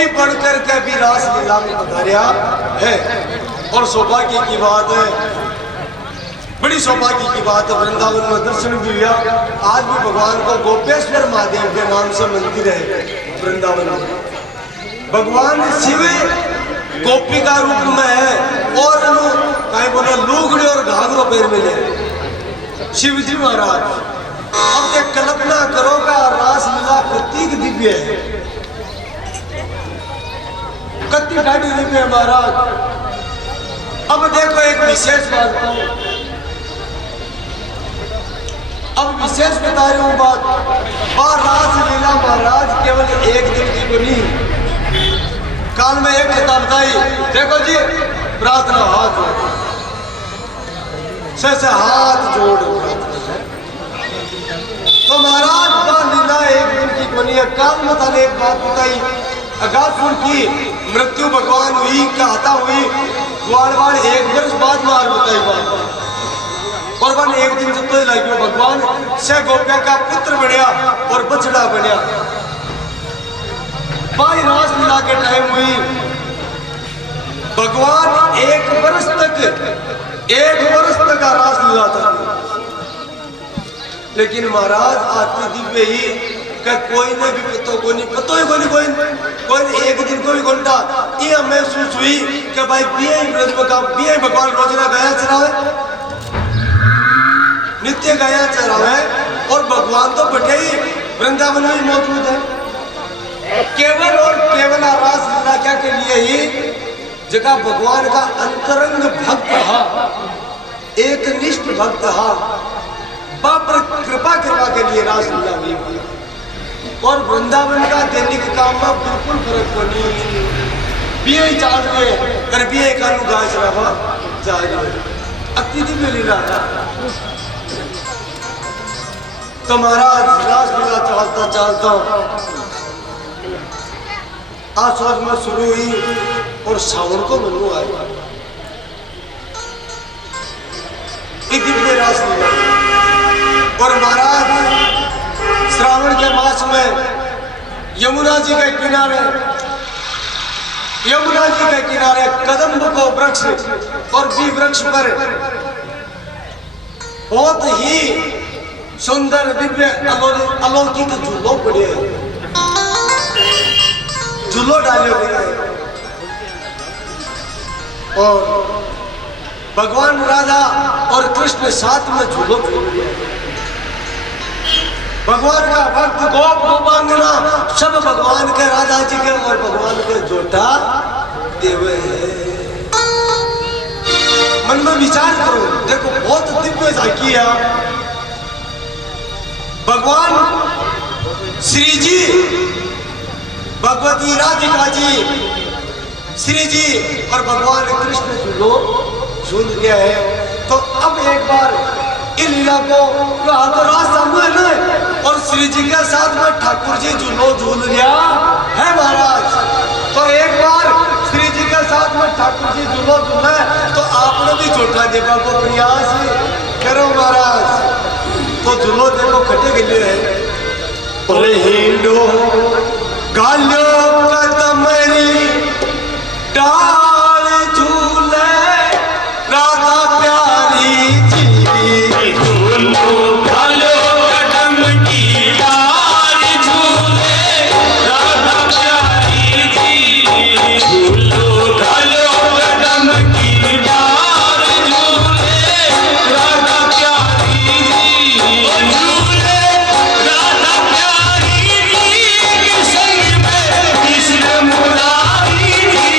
गोपी बनकर के भी रास लीला में पधारा है। और सौभाग्य की बात है, बड़ी सौभाग्य की बात है, वृंदावन में दर्शन भी हुआ। आज भी भगवान को गोपेश्वर महादेव के नाम से मंदिर है वृंदावन में। भगवान शिव गोपी का रूप में है और कहीं बोला लुगड़े और घाघरों पैर में ले शिव जी महाराज। अब ये कल्पना करो का रास लीला प्रतीक दिव्य है, कत्ती ढाडी दिव्य है महाराज। अब देखो एक विशेष बात कहूं, अब विशेष बता रही हूं बात। और रास लीला महाराज केवल एक दिन की बनी। काल में एक कथा बताई, देखो जी प्रार्थना हाथ से हाथ जोड़ प्रार्थना। तो महाराज का लीला एक दिन की बनी है। काल में था एक बात बताई, अगासुर की मृत्यु भगवान हुई, कहता हुई ग्वालवाड़ 1 वर्ष बाद मार बताई बात। और वन एक दिन जब तो लगे भगवान से गोपिया का पुत्र बनया और बछड़ा बनया। भाई रास लीला के टाइम हुई, भगवान 1 वर्ष तक का रास लीला था। लेकिन महाराज आती दिव्य ही कि कोई ने भी पतो ही कोई एक दिन कोई घंटा ये महसूस हुई कि भाई बिया भगवान रोजना गया चरावे, नित्य गया चरावे। और भगवान तो बैठे ही वृंदावन में मौजूद है। केवल और केवल रास लीला क्या के लिए ही जगह भगवान का अंतरंग भक्त हा, एक निष्ठ भक्त हा, बाप कृपा के लिए रास लीला हुई। और वृंदावन का दैनिक काम में बिल्कुल फर्क को नहीं, बिये चाल रहे कर बिये कानू गाय शराबा जा रहे अतिथि में लीला था। तो महाराज रास लीला चलता आसपास में शुरू हुई और सावन को मनु आया दिव्य रास लीला। और महाराज श्रावण के मास में यमुना जी के किनारे कदम्ब को वृक्ष और भी वृक्ष पर बहुत ही सुंदर दिव्य अलौकिक झूलों पड़े हैं, झूलो डाले हुए हैं। और भगवान राधा और कृष्ण साथ में झूलो झूल रहे हैं। भगवान का भक्त गोप गोपांगना सब भगवान के राधा जी के और भगवान के जोटा देवे हैं। मन में विचार करो, देखो बहुत दिव्य झांकी है। भगवान श्री जी, भगवती राधिका जी, श्री जी और भगवान कृष्ण झूलो झूल गया है। तो अब एक बार इन लीला को तो रास सामूहिक है और श्री जी के साथ में ठाकुर जी झूलो झूल लिया है महाराज। तो एक बार श्री जी के साथ में ठाकुर जी झूलो झूला तो आपने भी झूठा देवा को प्रयास करो महाराज। तो झूलो देखो खटे गले है हिंडो गालो कदमरी डाल झूले राधा प्यारी जी झूलो गालो कदम की डाल झूले राधा प्यारी जी झूलो गालो कदम की डाल झूले राधा प्यारी जी झूले राधा प्यारी जी संग में कृष्ण मुरारी जी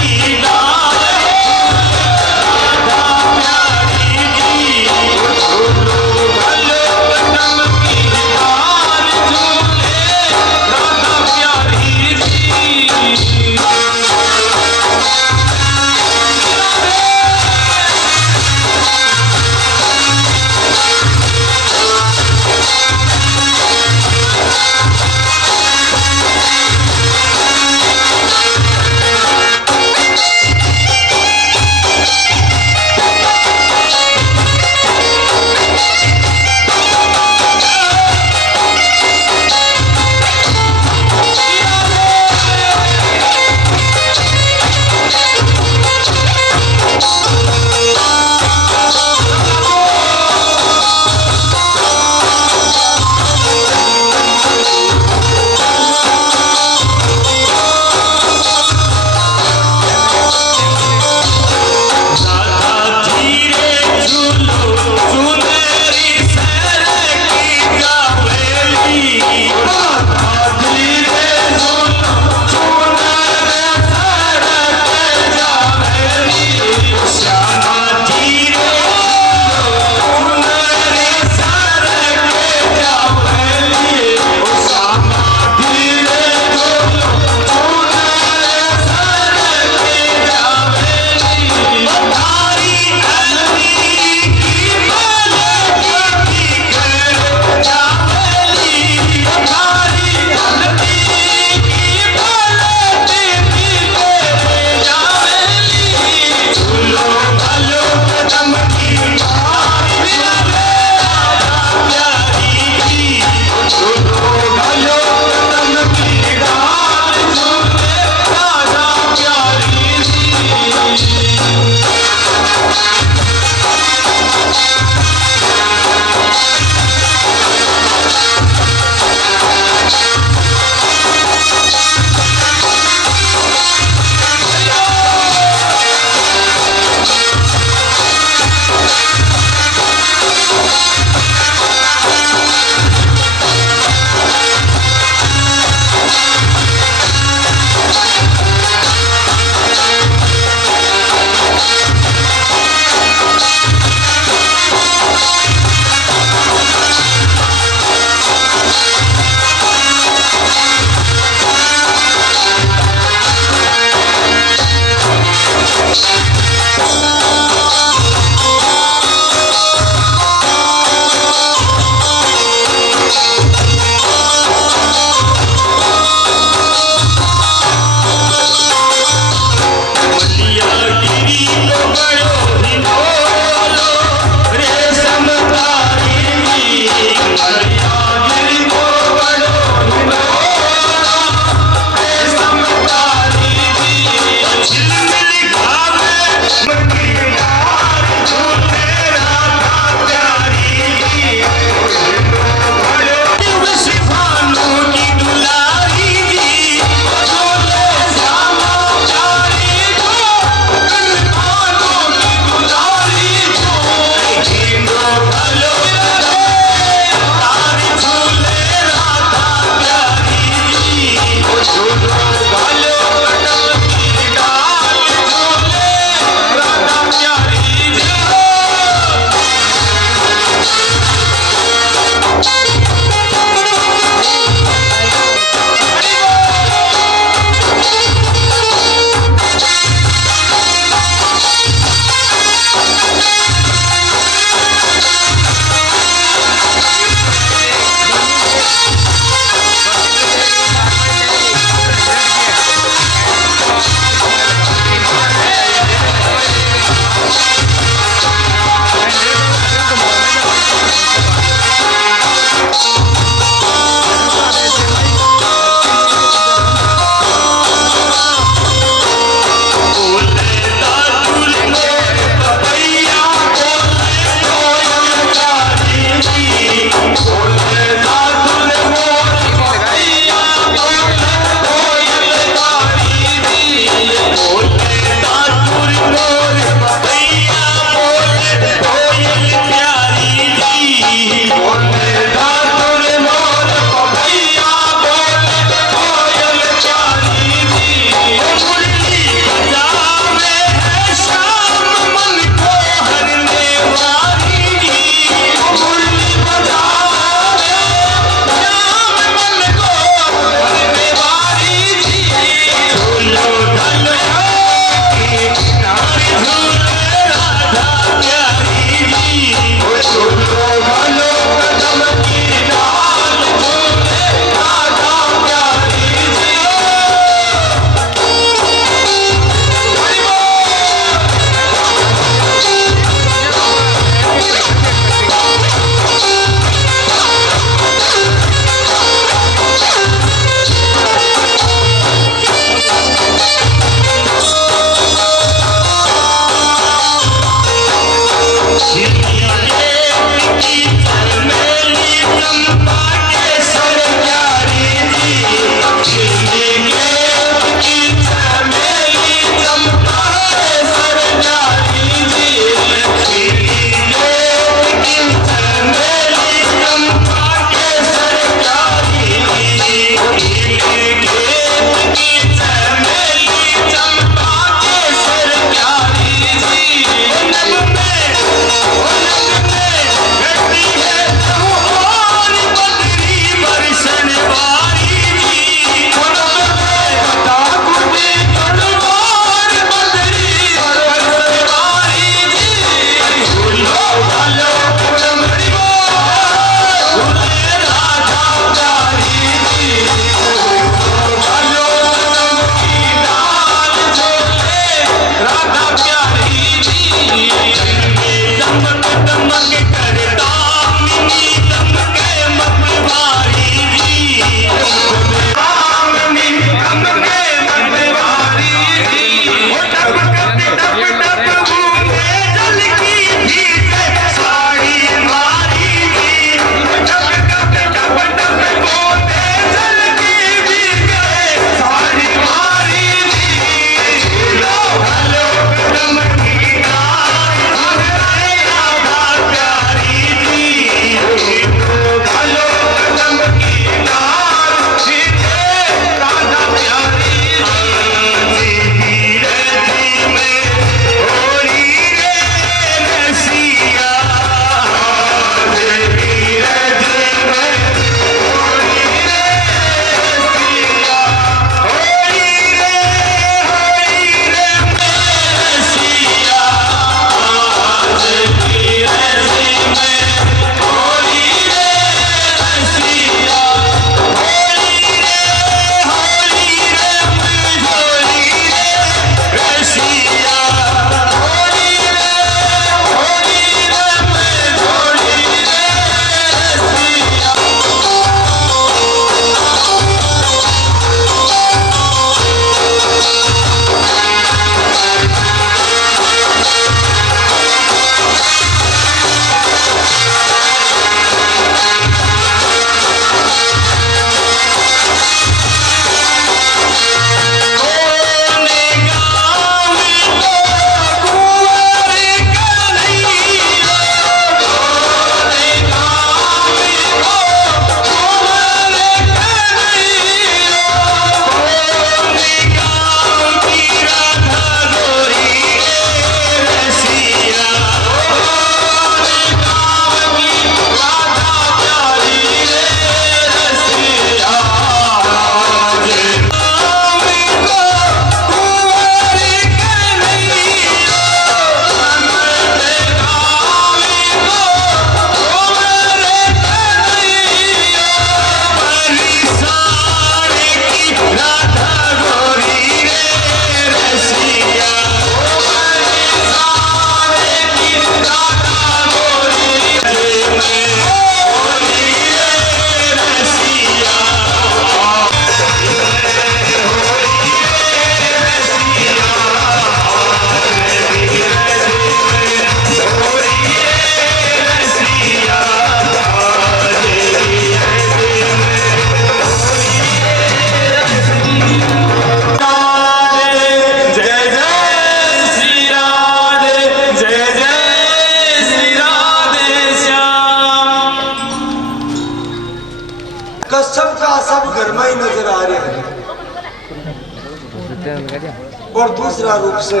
और दूसरा रूप से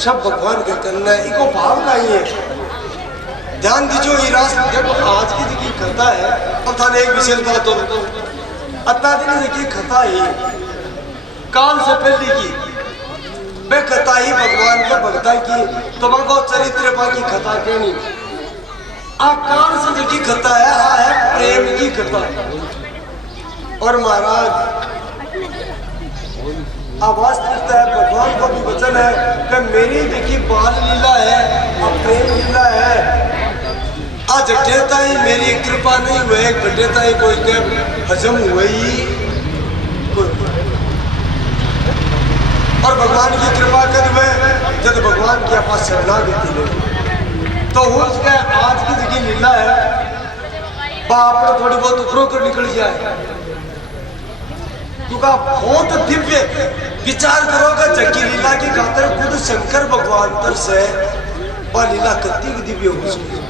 सब भगवान के करना है, इको भाव का ही है। ध्यान दीजिए ये रास देखो आज की जी कथा है। अब थाने एक विषय बात हो अतना दिन की कथा ही काल से पहले की वे कथा ही भगवान के भक्ता की तुम्हारा चरित्र की कथा के नहीं काल से जो की कथा है प्रेम की कथा। और महाराज आवाज करता है भगवान को भी वचन है कि मेरी देखी बाल लीला है और प्रेम लीला है। आज जटेता ही मेरी कृपा नहीं हुए घटेता ही कोई के हजम हुई और भगवान की कृपा कर हुए जब भगवान के पास शरणागति ले तो उसके आज की जगह लीला है बाप थोड़ी बहुत ऊपरों कर निकल जाए क्योंकि बहुत दिव्य विचार करोगे जगी लीला की खातर खुद शंकर भगवान तर से वह लीला कितनी दिव्य हो सकती।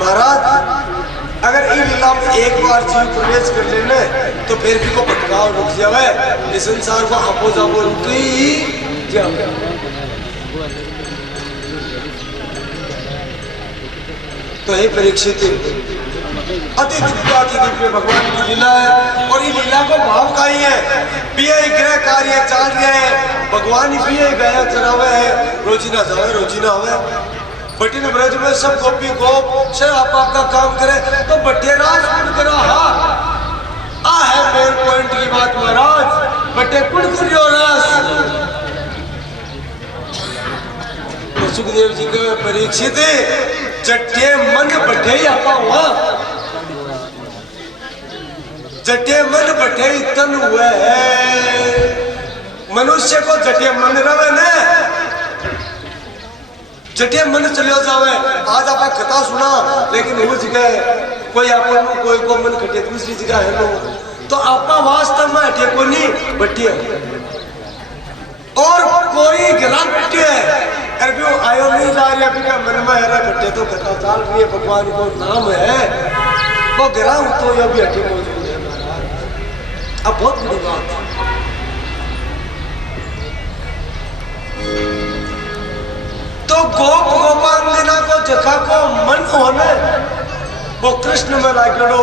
महाराज अगर इन लीला में एक बार जीव प्रवेश कर लेने तो फिर भी को भटकाव रुक जावे इस संसार को आपो जाओ रुकी जावे। तो हे परीक्षित अति दिव्य भगवान की लीला है और ये लीला को भाव का ही है पिए ग्रह कार्य चाल रहे हैं भगवान ही पिए गया चलावे है रोजी ना जावे रोजी ना होवे बटिन ब्रज में सब गोपी गोप से आप आपका काम करे तो बट्टे राज कुण करो आ है मेन पॉइंट की बात महाराज बट्टे कुण करियो राज। तो सुखदेव जी के परीक्षित जट्टे मन बटे आपा हुआ जटे मन बटे तन हुए है मनुष्य को जटे मन रवे न जटे मन चलियो जावे। आज आप कथा सुना लेकिन वो जगह कोई अपन कोई को मन खटे दूसरी जगह है लो तो आपका वास्तव में हटे को नहीं बट्टी और कोई ग्रंथ है अरे वो आयो नहीं जा रही अभी का मन में है बट्टे तो कथा चाल रही है भगवान को नाम है वो ग्रह तो ये भी हटे मौजूद है महाराज। अब बहुत बड़ी बात तो गोप गोपांगना को जखा को मन होने वो कृष्ण में लागड़ो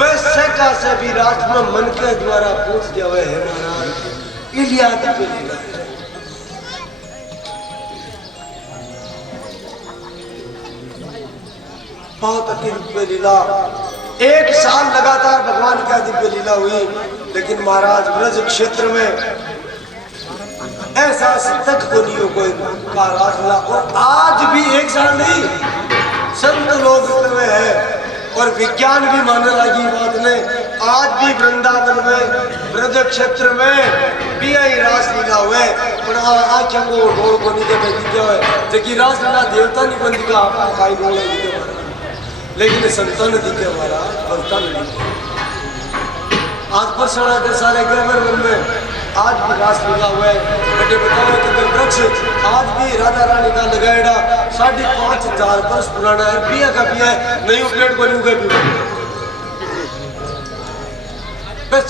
वैसे का से भी रात में मन के द्वारा पूछ जावे है महाराज इलियाद पे लीला बहुत अति दिव्य लीला। एक साल लगातार भगवान की दिव्य लीला हुई लेकिन महाराज ब्रज क्षेत्र में ऐसा तक को नहीं हो कोई का राजला और आज भी एक साल नहीं संत लोग हुए हैं और विज्ञान भी मानने लगी बात ने आज भी वृंदावन में ब्रज क्षेत्र में भी यही रासलीला हुए पर आंखों को ढोल को नहीं दिखे हुए जबकि रासलीला देवता नहीं बंदी का आपको खाई ढोल दिखे लेकिन संतान दिखे हमारा भक्ता नहीं आज पर सड़ा के सारे ग्रामीण में आज भी रासलीला हुआ है बटे बताओ कि वृक्ष आज भी राधा रानी का लगाएगा 5,500 वर्ष पुराना है पिया का पिया है नहीं उपलेट को नहीं उगे भी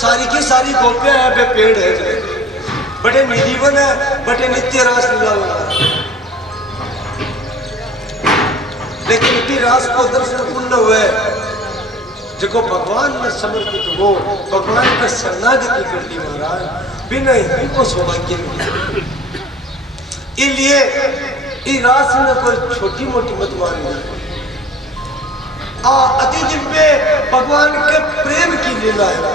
सारी की सारी गोपियां है बे पेड़ है बटे निधिवन है बटे नित्य रासलीला हुआ लेकिन इतनी रास को दर्शन पूर्ण हुए जो भगवान में समर्पित हो भगवान का शरणागति कर ली महाराज बिना ही को सौभाग्य मिले। इसलिए इस रास में कोई छोटी मोटी मत मानी अति दिव्य भगवान के प्रेम की लीला है।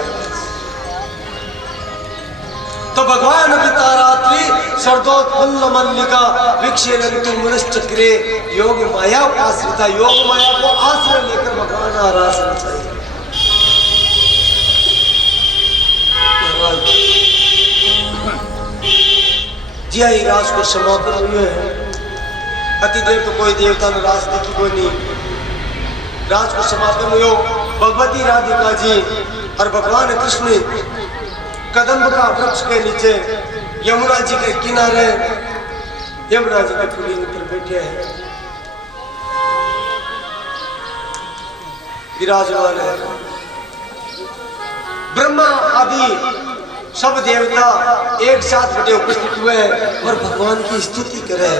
तो भगवान अभितारात्रि शरदोत्पन्न मल्लिका विक्षेरन्तु मनश्चक्रे योग माया आश्रिता योग माया को आश्रय लेकर भगवान आराधना चाहिए। जी हाँ रास को समापन हुए हैं अति देव तो कोई देवता ने रास देखी कोई नहीं रास को समापन हुए भगवती राधिका जी और भगवान कृष्ण कदम्ब का वृक्ष के नीचे यमुना जी के किनारे यमुना जी के पुलिन पर बैठे हैं विराजमान है। ब्रह्मा आदि सब देवता एक साथ बैठे उपस्थित हुए और भगवान की स्तुति करे।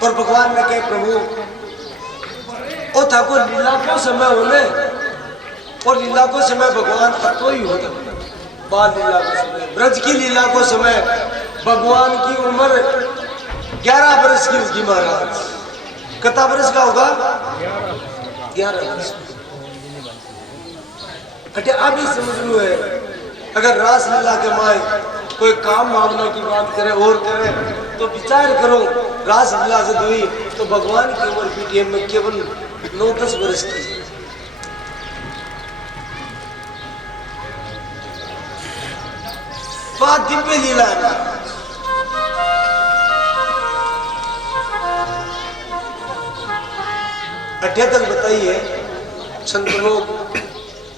और भगवान ने कहे प्रभु ओ थाको लीला को समय होने और लीला को समय भगवान तो ही होता। बाल लीला को समय, ब्रज की लीला को समय भगवान की उम्र 11 वर्ष की होगी महाराज। कितना वर्ष का होगा? 11 वर्ष। अटे आप ही समझ लो है, अगर रास लीला के माए कोई काम मांगने की बात करे और करे तो विचार करो, रास लीला से हुई तो भगवान की उम्र पीटीएम में केवल 9-10 वर्ष की। तो आज दिव्य लीला है। अठे तक बताइए संत लोग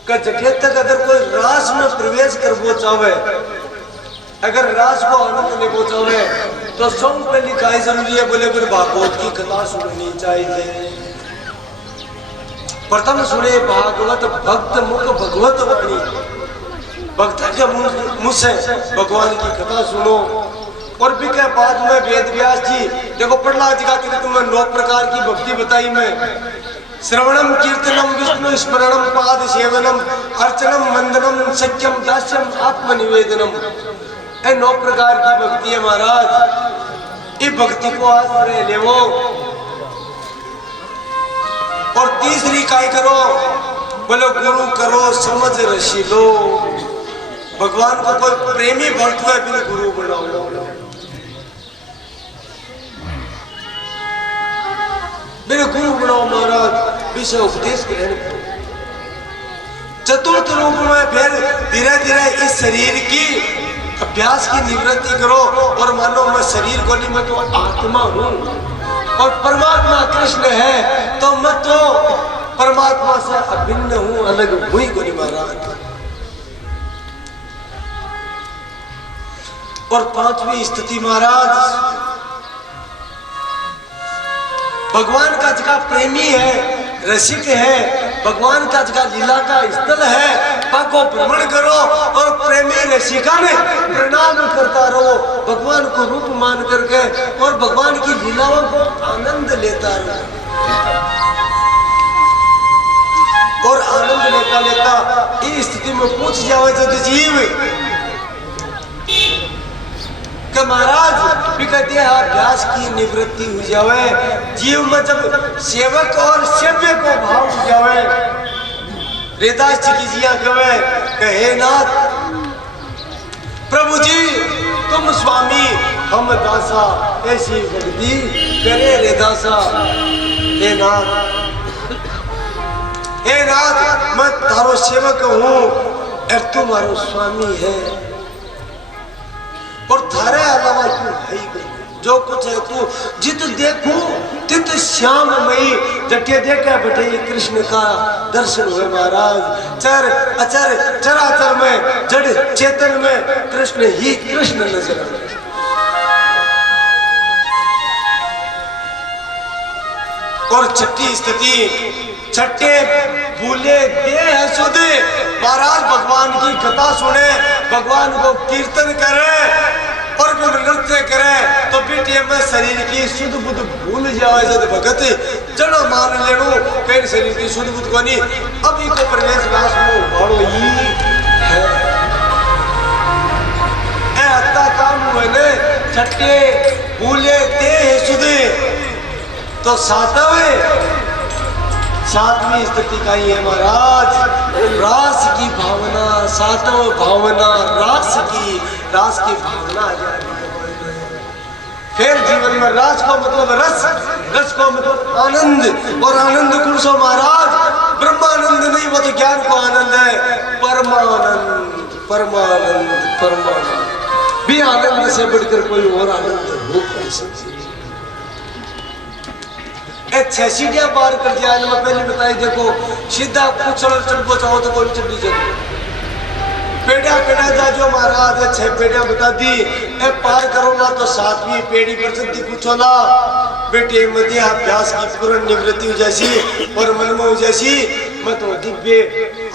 का जठे तक अगर कोई रास में प्रवेश कर वो चाहे, अगर रास को आनंद ले वो चाहे तो सब पहली काय जरूरी है? बोले फिर भागवत की कथा सुननी चाहिए। प्रथम सुने भागवत भक्त मुख भगवत वाणी, भक्त के मुंह से भगवान की कथा सुनो। और भी क्या बाद में वेद व्यास जी देखो प्रहलाद जी का चरित्र में 9 प्रकार की भक्ति बताई मैं। श्रवणम कीर्तनम विष्णु स्मरणम पाद सेवनम अर्चनम वंदनम सख्यम दास्यम आत्मनिवेदनम, ये 9 प्रकार की भक्ति है महाराज। ये भक्ति को आश्रय लेवो। और तीसरी काय करो? बोलो गुरु करो समझ रसी लो। भगवान को कोई प्रेमी भक्त है फिर गुरु बनाओ। मेरे गुरु बनाओ महाराज, विषय उपदेश ग्रहण करो। चतुर्थ रूप में फिर धीरे धीरे इस शरीर की अभ्यास की निवृत्ति करो और मानो मैं शरीर को नहीं, मैं तो आत्मा हूं और परमात्मा कृष्ण है, तो मैं तो परमात्मा से अभिन्न हूं, अलग हुई को नहीं महाराज। और 5वीं स्थिति महाराज, भगवान का जगह प्रेमी है, रसिक है, भगवान का जगह लीला का स्थल है, पाको भ्रमण करो और प्रेमी रसिका ने प्रणाम करता रहो, भगवान को रूप मान करके और भगवान की लीलाओं को आनंद लेता रहो। और आनंद लेता लेता इस स्थिति में पूछ जावे जब जीव कि महाराज भी कहते हैं अभ्यास की निवृत्ति हो जावे, जीव में जब सेवक और सेव्य को भाव हो जावे। रेदास जी की जिया कहे नाथ प्रभु जी तुम स्वामी हम दासा, ऐसी भक्ति करे रे दासा। हे नाथ मैं तारो सेवक हूँ और तुम्हारो स्वामी है और थारे अलावा तू है ही, जो कुछ है तू। जित देखूं तित श्याममयी, जटे देखा बैठे कृष्ण का दर्शन हुए महाराज। चर अचर चराचर में जड़ चेतन में कृष्ण ही कृष्ण नजर आए। और छठी स्थिति, छठे भूले देह सुध, महाराज भगवान की कथा सुने, भगवान को कीर्तन करे और नृत्य करे तो बेटे में शरीर की शुद्ध बुद्ध भूल जाए। जब भगत जड़ मान लेनो कहीं शरीर की शुद्ध बुद्ध को नहीं, अभी को प्रवेश व्यास में बड़ो ही है। ए हत्ता काम हुए ने छठे भूले देह सुध, तो 7वीं स्थिति का ही है महाराज, रास की भावना। 7वां भावना रास की भावना आ जाती है। फिर जीवन में रास को मतलब रस, रस को मतलब आनंद, और आनंद कौन सा महाराज? ब्रह्मानंद नहीं, वो तो ज्ञान को आनंद है। परमानंद परमानंद परमानंद भी आनंद से बढ़कर कोई और आनंद हो नहीं सकती। 6 सीढ़ियां पार कर दिया। मैं पहले बताई देखो, सीधा कुचल चढ़ो चाहो तो कोई चढ़ी जाए, पेड़ा पेड़ा जा जो महाराज 6 पेड़ियां बता दी। ए पार करोगा तो 7वीं पेड़ी पर जल्दी पूछो ना बेटे, मध्य अभ्यास की पूर्ण निवृत्ति हो जैसी और मन में हो जैसी मैं तो दिव्य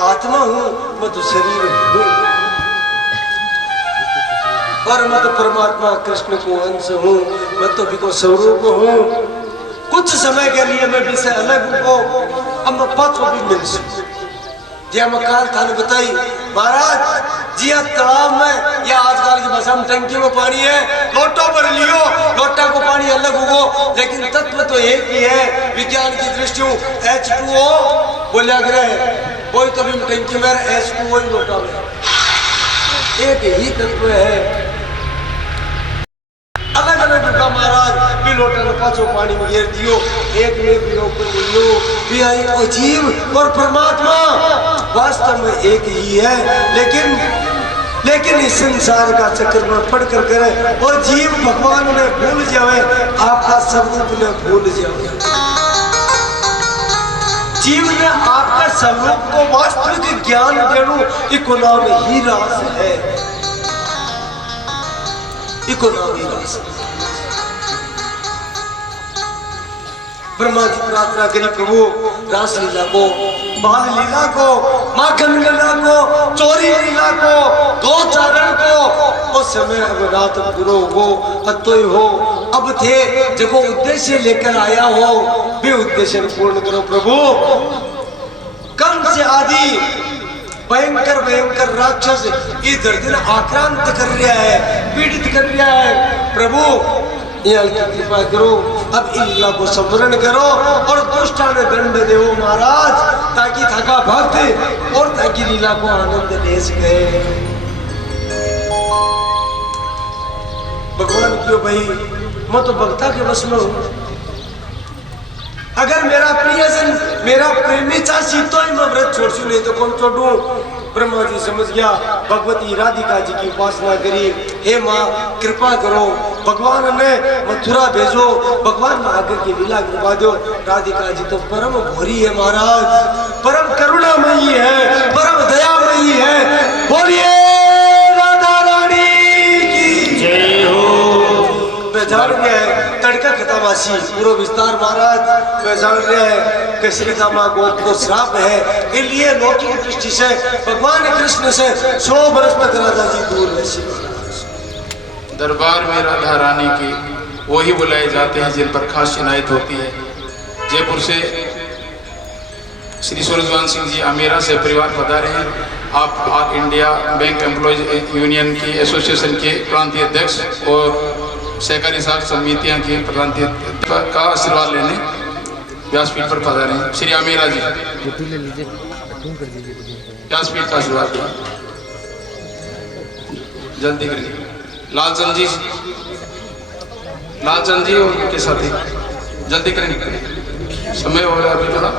आत्मा हूँ, मैं तो शरीर हूँ और मैं तो परमात्मा कृष्ण को अंश हूँ, मैं तो भी को स्वरूप हूँ। कुछ समय के लिए मैं भी से अलग हूँ, अब मैं पाँचों भी मिल सकूँ। जी मैं काल थाने बताई महाराज जी तालाब में या आजकल की भाषा में टंकी में पानी है, लोटा भर लियो, लोटा को पानी अलग होगो, लेकिन तत्व तो एक ही है। विज्ञान की दृष्टि H2O बोला ग्रह कोई तो भी टंकी में H2O ही लोटा में एक ही तत्व है। अलग अलग होगा महाराज भी लोटा में पाँचों पानी में घेर दियो, एक में भी भी आई वो जीव और परमात्मा वास्तव में एक ही है। लेकिन इस संसार का चक्कर में पड़ कर करे और जीव भगवान ने भूल जावे, आपका स्वरूप ने भूल जावे। जीव ने आपका स्वरूप को वास्तविक ज्ञान देनु इको नाम ही रास है, इको नाम ही रास है। ब्रह्मा जी प्रार्थना करी प्रभु रास लीला को, बाल लीला को, माखन लीला को, चोरी लीला को, गोचारण को, उस समय अब रात पूरो हो अतोय हो अब थे जब उद्देश्य लेकर आया हो भी उद्देश्य पूर्ण करो प्रभु। कंस से आदि भयंकर भयंकर राक्षस इस धरती ने आक्रांत कर रहा है, पीड़ित कर रहा है प्रभु कृपा करो, अब इल्ला को स्मरण करो और दुष्टा ने दंड देव महाराज, ताकि थका भक्त और ताकि लीला को आनंद ले सके। भगवान क्यों भाई मैं तो भक्ता के वश में हूं, अगर मेरा प्रियजन मेरा प्रेमी चाची तो ही मैं व्रत छोड़ू, नहीं तो कौन छोड़ू। ब्रह्मा जी समझ गया, भगवती राधिका जी की उपासना करी, हे माँ कृपा करो, भगवान ने मथुरा भेजो, भगवान में आगे की लीला करवा दो। राधिका जी तो परम भोरी है महाराज, परम करुणामयी है, परम दयामयी है। बोलिए राधा रानी की जय हो। मैं जान गया है तड़का खतावासी पूरा विस्तार महाराज, मैं जान रहा है कि श्री दामा को श्राप है, इसलिए लौकिक दृष्टि से भगवान कृष्ण से 100 वर्ष तक राधा जी दूर रहे। दरबार में राधा रानी की वही बुलाए जाते हैं जिन पर खास इनायत होती है। जयपुर से श्री सूरजवान सिंह जी अमेरा से परिवार पधारे हैं। आप all India bank employees union की एसोसिएशन के प्रांतीय अध्यक्ष और सहकारी साख समितियां की प्रांतीय का आशीर्वाद लेने व्यासपीठ पर पधारे हैं। श्री अमेरा जी व्यासपीठ का आशीर्वाद जल्दी करिए। लालचंद जी और उनके साथी जल्दी करेंगे, समय हो रहा है अभी थोड़ा।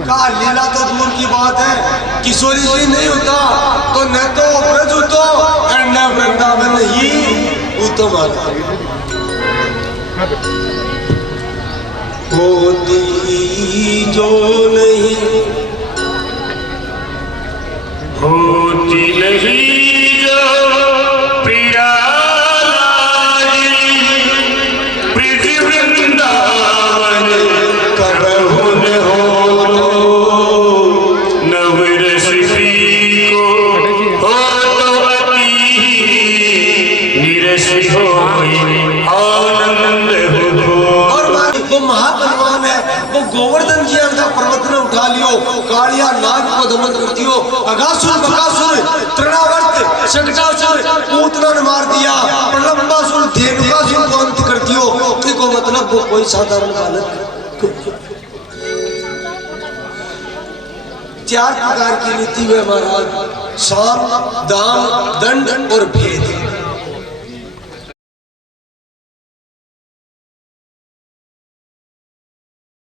का लीला तो दूर की बात है, किशोरी जी नहीं होता तो न तो ब्रज होतो और न वृंदावन ही उत्तम आता। होती जो नहीं होती नहीं जो प्रिया प्रीत वृंदावन करहु न हो नवरसी को हो तो अति निरसी हो आनंद हो। और वो महाबलवान है, वो गोवर्धन जी का पर्वत ने उठा लियो, कालिया नाग को दमन करती हो, अगासुर बकासुर तृणावर्त शकटासुर पूतना ने मार दिया, प्रलंबासुर धेनुकासुर को अंत करती हो। देखो मतलब वो कोई साधारण बालक। 4 प्रकार की नीति है महाराज, साम दाम दंड और भेद।